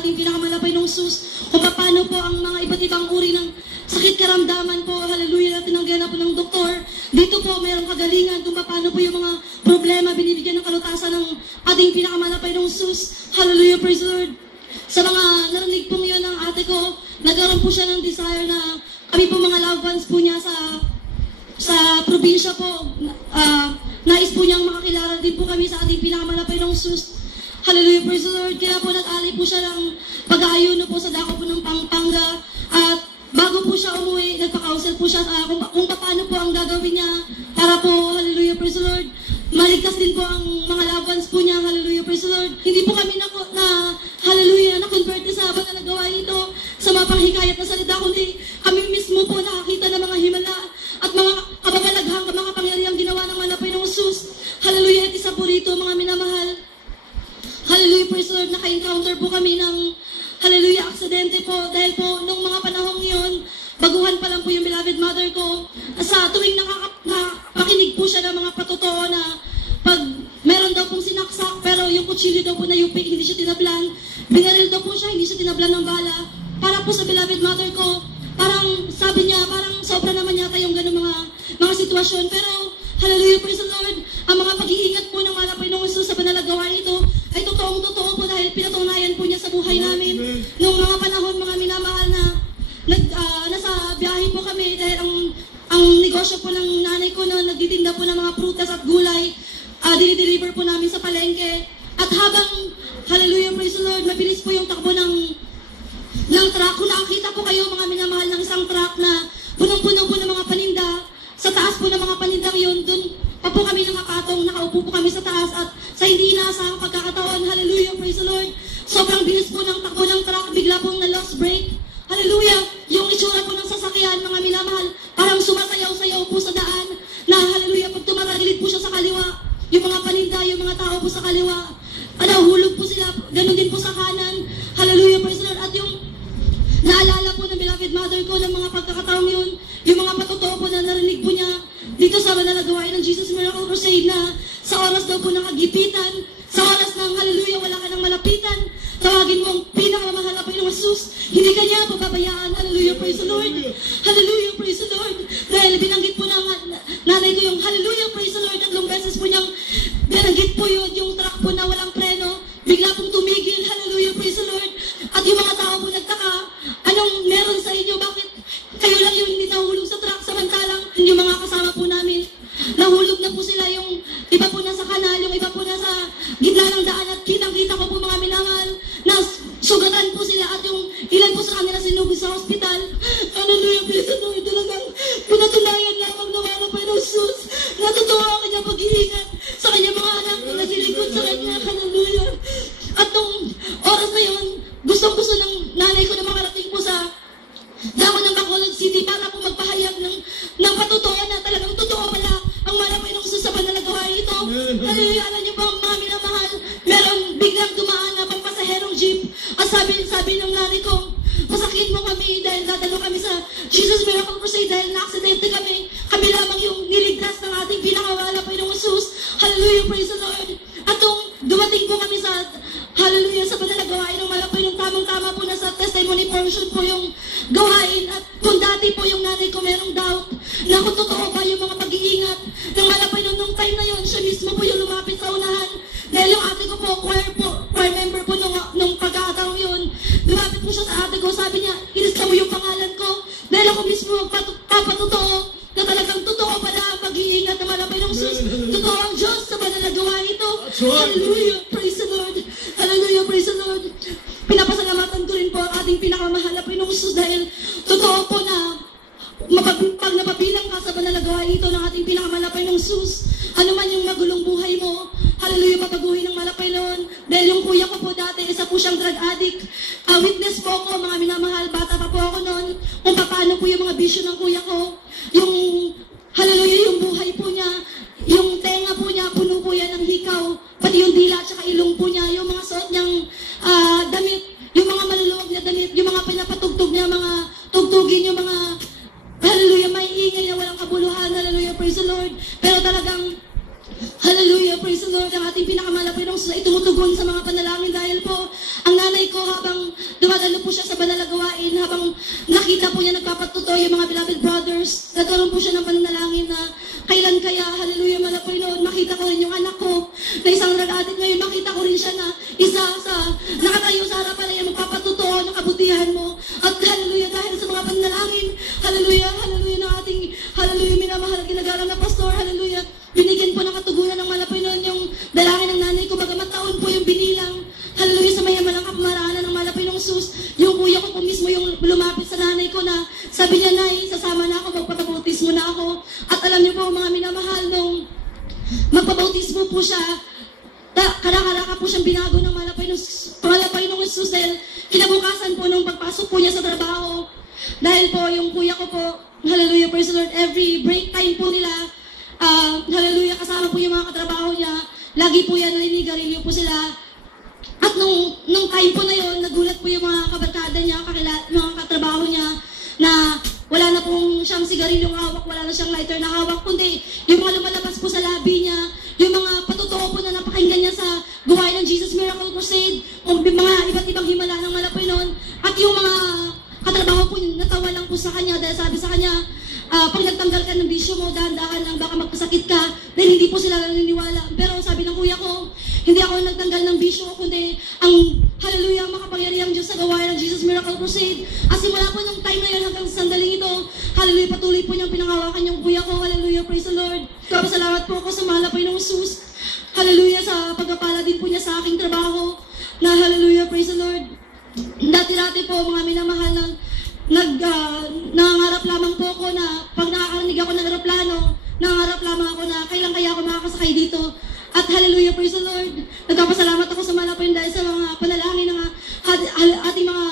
ating pinakamalapay ng sus, kung paano po ang mga iba't ibang uri ng sakit karamdaman po, hallelujah, na tinanggihan na po ng doktor. Dito po mayroong kagalingan kung paano po yung mga problema binibigyan ng kalutasan ng ating pinakamalapay ng sus. Hallelujah, praise the Lord. Sa mga narinig po yun ng ate ko, nagkaroon po siya ng desire na kami po mga loved ones po niya sa probinsya po, nais po niyang makakilala din po kami sa ating pinakamalapay ng sus. Hallelujah, praise the Lord. Kaya po nag-alay po siya ng pag-aayuno po sa dako po ng Pampanga. At bago po siya umuwi, nagpa-counsel po siya kung paano po ang gagawin niya para po, hallelujah, praise the Lord, maligtas din po ang mga loved ones po niya, hallelujah, praise the Lord. Hindi po kami hallelujah, na-convert sa habang na nagawa ito sa mga panghikayat na salita, kundi kami mismo po nakakita ng mga himala at mga kababalaghang, mga kapangyarihang ginawa ng malapay ng sus. Hallelujah, at isa po rito, mga minamahal. Hallelujah, praise the Lord, naka-encounter po kami ng, hallelujah, aksidente po. Dahil po, nung mga panahong yun, baguhan pa lang po yung beloved mother ko. Sa tuwing nakapakinig po siya ng mga patotoo na pag meron daw pong sinaksak, pero yung kutsilyo daw po na yupik, hindi siya tinablan. Binaril daw po siya, hindi siya tinablan ng bala. Para po sa beloved mother ko, parang sabi niya, parang sobra naman yata yung ganun mga sitwasyon. Pero, hallelujah, praise the Lord, ang mga pag-iingat po ng malapay ng Jesus sa banal na gawain ito ay totoo po dahil pinatunayan po niya sa buhay namin. Noong mga panahon, mga minamahal na nasa biyahe po kami dahil ang negosyo po ng nanay ko na nagtitinda po ng mga prutas at gulay, dinideliver po namin sa palengke. At habang, hallelujah, praise the Lord, mabilis po yung takbo ng truck. Kung nakakita po kayo mga minamahal ng isang truck na punong-puno po ng mga paninda, sa taas po ng mga panindang yun, dun pa po kami nakapatong, nakaupo po kami sa taas at sa hindi inaasahang pagkakataon, hallelujah, praise the Lord, sobrang bilis po ng takbo ng truck, bigla pong na-lost brake, hallelujah, yung itsura po ng sasakyan, mga minamahal, parang sumasayaw-sayaw po sa daan, na hallelujah, pag tumatagilid po siya sa kaliwa, yung mga paninda, yung mga tao po sa kaliwa, hulog po sila, ganun din po sa kanan, hallelujah, praise the Lord, at yung naalala po ng beloved mother ko ng mga pagkakataong yun, yung mga patotoo po na narinig po niya dito sa banal na gawain ng Jesus Miracle Crusade na sa oras daw po ng kagipitan, sa oras ng hallelujah, wala ka nang malapitan, tawagin mo ang pinakamamahal na Panginoong Jesus, hindi ka niya pababayaan, hallelujah, praise the Lord, hallelujah, praise the Lord, dahil binanggit po ng nanay ko yung hallelujah, praise the Lord, tatlong beses po niyang binanggit po yun, yung truck po na walang preno, bigla pong tumigil, hallelujah, praise the Lord, at yung mga tao po nagtaka, anong meron sa inyo, bakit kayo lang yung hindi nahulog sa truck, samantalang yung mga kasama po namin, nahulog na po sila, yung iba po nasa kanal, yung iba po nasa gitna ng daan, at kitang-kita ko po mga minamahal, na sugatan po sila, at yung ilan po sa kanila sinubi sa hospital, hallelujah, praise the Lord, talagang pinatunayan lamang ng mga Panginoong Jesus, na totoo ang kanyang pag-iingat sa kanyang mga anak na silikod sa kanya, hallelujah. At nung oras na yun, gustong-gusto ng nanay ko na makarating po sa dako ng Bacolod City para po magpahayag ng patotoo na talagang totoo pala ang malapay ng Jesus sa banal na gawain ito. Hallelujah, alam niyo po mga minamahal, meron biglang dumaan na pampasaherong jeep at sabi ng nanay ko, masakit mo kami dahil dadalo kami sa Jesus Miracle Crusade dahil na-aksidente kami lamang yung niligtas ng ating pinakamalapay ng Jesus. Hallelujah, praise the Lord. At nung dumating po kami sa hallelujah, sa banal na gawain ng malapay ng tamang-tama po na sa testimony portion po yung gawain. At kung dati po yung nanay ko merong doubt na kung totoo ba yung mga pag-iingat ng malapay nung time na yun, siya mismo po yung lumapit sa unahan. Dahil yung ate ko po, choir member po nung pagkakataong yun, lumapit po siya sa ate ko, sabi niya, ilista mo yung pangalan ko. Dahil ako mismo magpapatotoo na talagang totoo pala ang pag-iingat ng malapay ng Jesus. Totoo ang Diyos sa banal na gawain ito. Hallelujah, praise the Lord. Hallelujah, praise the Lord. Pinapasalamatan ko rin po ang ating pinakamahal na Panginoong Jesus dahil totoo po na pag napabilang ka sa banal na gawain ito ng ating pinakamalapay ng Jesus, ano man yung magulong buhay mo, hallelujah, papaguhin ng malapay noon. Dahil yung kuya ko po dati, isa po siyang drug addict. Witness po ako, mga minamahal, bata pa po ako noon, kung paano po yung mga bisyo ng kuya ko. Yung, hallelujah, yung buhay po niya, yung tenga po niya, puno po yan ng hikaw, pati yung dila at saka ilong po niya, yung mga suot niyang damit, yung mga maluluwag na damit, yung mga pinapatugtog niya, mga tugtugin, yung mga, hallelujah, may ingay na walang kabuluhan, hallelujah, praise the Lord. Pero talagang, hallelujah, praise the Lord, ang ating pinakamalapay ng ay tumutugon sa mga panalangin dahil po, ang nanay ko, habang dumadalo po siya sa banal na gawain, habang nakita po niya nagpapatuto yung mga beloved brothers, nagkaroon po siya ng pananalangin na kailan kaya, hallelujah, mga Panginoon, makita ko rin yung anak ko na isang drug addict ngayon, makita ko rin siya na isa sa nakatayo sa harapan na yan, magpapatuto ng kabutihan mo. At hallelujah, dahil sa mga pananalangin, hallelujah, hallelujah ng ating, hallelujah, minamahal at ginagalang na pastor, hallelujah, binigyan po ng katugunan ng mga Panginoon yung dalangin ng nanay ko, bagamat taon po yung binilang, hallelujah, sa mayaman ng kapamaraanan ng mga Panginoong Sus, yung kuya ko po mismo yung lumapit sa nanay ko na sabi niya, Nay, sasama na ako, magpapabautismo na ako. At alam niyo po, mga minamahal, nung magpabautismo po siya, karaka-raka po siyang binago ng mga Panginoong Sus dahil kinabukasan po nung pagpasok po niya sa trabaho. Dahil po, yung kuya ko po, hallelujah, praise the Lord, every break time po nila, hallelujah, kasama po yung mga katrabaho niya, lagi po yan naninigarilyo po sila. At nung time po na yon, nagulat po yung mga kabarkada niya, mga katrabaho niya, na wala na pong siyang sigarilyong hawak, wala na siyang lighter na hawak, kundi yung mga lumalabas po sa labi niya, yung mga patotoo po na napakinggan niya sa gawain ng Jesus Miracle Crusade, o mga iba't ibang himala ng malapay noon, at yung mga katrabaho po natawa lang po sa kanya dahil sabi sa kanya, pag nagtanggal ka ng bisyo mo, dahan-dahan lang, baka magpasakit ka, dahil hindi po sila naniniwala. Pero sabi ng kuya ko, hindi ako nagtanggal ng bisyo, kundi ang hallelujah, ang makapangyarihang Diyos sa gawain ng Jesus Miracle Crusade. At simula po nung time na yun hanggang sa sandaling ito, hallelujah, patuloy po niyang pinangawakan yung kuya ko, hallelujah, praise the Lord. Salamat po ako sa mahal na Panginoong Sus, hallelujah, sa pagpapala din po niya sa aking trabaho, na hallelujah, praise the Lord. Dati-dati po, mga minamahal ng nangangarap lamang po ako na pag nakakarinig ako ng aeroplano, nangangarap lamang ako na kailan kaya ako makakasakay dito. At hallelujah, praise the Lord. Nagpapasalamat ako sa Malapay dahil sa mga panalangin ng ating mga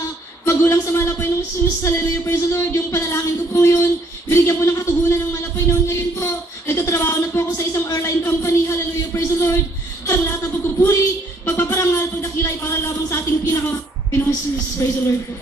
magulang sa Malapay ng Jesus. Hallelujah, praise the Lord. Yung panalangin ko po yun, binigyan po ng katugunan ng Malapay noon. Ngayon po, nagtatrabaho na po ako sa isang airline company. Hallelujah, praise the Lord. Ang lahat ng pagpupuri, pagpaparangal, pagdakilay para lamang sa ating Pinoong Jesus. Praise the Lord po.